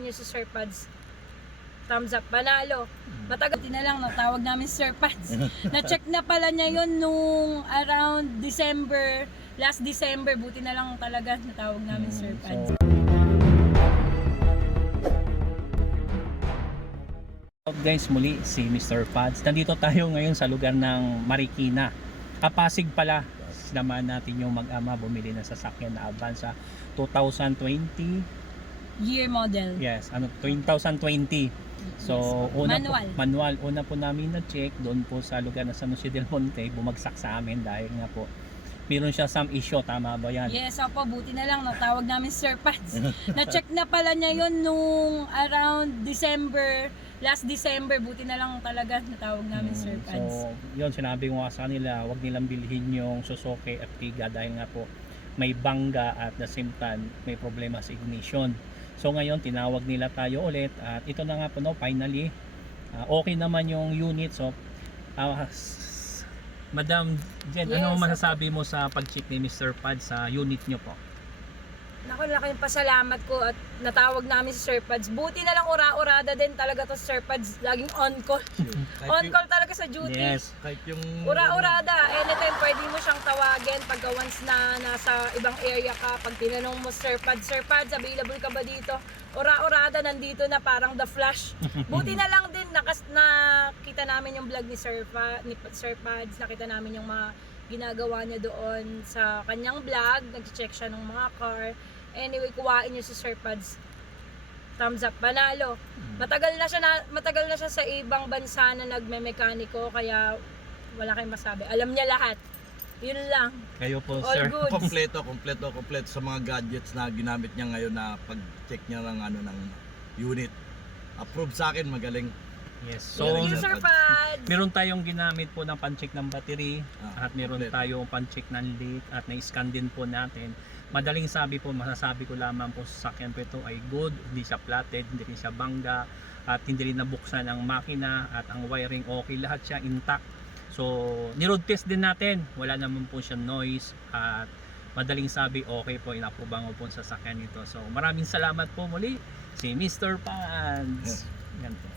nyo si Sir Pads. Thumbs up, panalo. Matagal din na lang, natawag namin si Sir Pads. Na-check na pala niya yun nung around December, last December, buti na lang talaga natawag namin si Sir Pads. So, Out guys, muli si Mr. Pads. Nandito tayo ngayon sa lugar ng Marikina. Kapasig pala naman natin yung mag-ama bumili ng sasakyan na Avanza 2020. Year model. Yes, ano 2020. So, Yes. una Manual. Po, manual. Una po namin na-check doon po sa lugar ng San Jose del Monte, bumagsak sa amin dahil nga po meron siya some issue, tama ba yan? Yes, opo, buti na lang natawag namin si Sir Pads. Na-check na pala niya yun nung around December, last December, buti na lang talaga natawag namin si Sir Pads. So, yun, sinabi ko nga sa kanila, huwag nilang bilhin yung Suzuki Ertiga dahil nga po may bangga at the same time may problema sa ignition. So ngayon, tinawag nila tayo ulit at ito na nga po, no, finally, ah, okay naman yung unit. So, s- Madam Jen, ano Yes, masasabi mo sa pag-check ni Mr. Pad sa unit nyo po? Naku, laking pasalamat ko at natawag namin si Sir Pads. Buti na lang ura-urada din talaga to si Sir Pads. Laging on call. On yung- call talaga sa duty. Yes. Kahit yung... Ura-urada. Anytime pwede mo siyang tawagin pagka once na nasa ibang area ka. Pag tinanong mo Sir Pads, Sir Pads, available ka ba dito? Ura-urada nandito na parang the flash. Buti na lang din nakas nakita namin yung vlog ni Sir, Pa, ni Sir Pads. Nakita namin yung mga ginagawa niya doon sa kanyang vlog. Nag-check siya ng mga car. Anyway, kuwain niyo si Sir Pads. Thumbs up, panalo. Matagal na siya na, matagal na siya sa ibang bansa na nagme-mekaniko kaya wala kayong masabi. Alam niya lahat. Yun lang. Kayo po, All sir. goods. Kompleto, kompleto, kompleto sa mga gadgets na ginamit niya ngayon na pag-check niya ng ano ng unit. Approve sa akin, magaling. Yes. So, Sir Pads. meron tayong ginamit po ng pan-check ng battery Ah, at meron kompleto. tayong pan-check ng lead at na-scan din po natin. Madaling sabi po, masasabi ko lamang po sa sakyan po ito ay good, hindi siya platted, hindi rin siya bangga at hindi rin nabuksan ang makina at ang wiring okay, lahat siya intact. So, niroad test din natin, wala naman po siya noise at madaling sabi okay po, inaprobango po sa sakyan ito. So, maraming salamat po muli si Mr. Pans. Yan po.